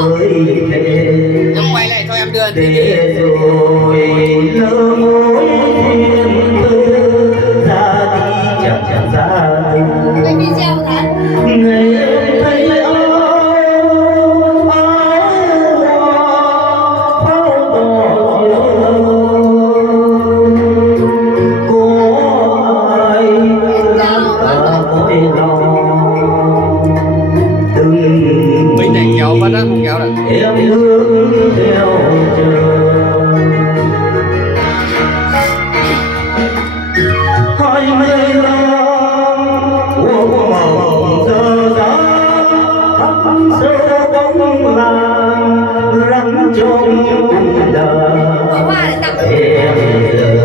Em quay lại cho em đưa để rồi lỡ mối duyên thơ ra đi chẳng chẳng ra Cái video hả? ngày em thấy áo pháo đỏ có ai lắm cả cõi lòng từng mình này kéo bắt á, không kéo được. em hướng theo chờ hỏi mây la của mộng giờ giá thắm sâu bóng làng lắng trong đời Có hoa để tặng. em giờ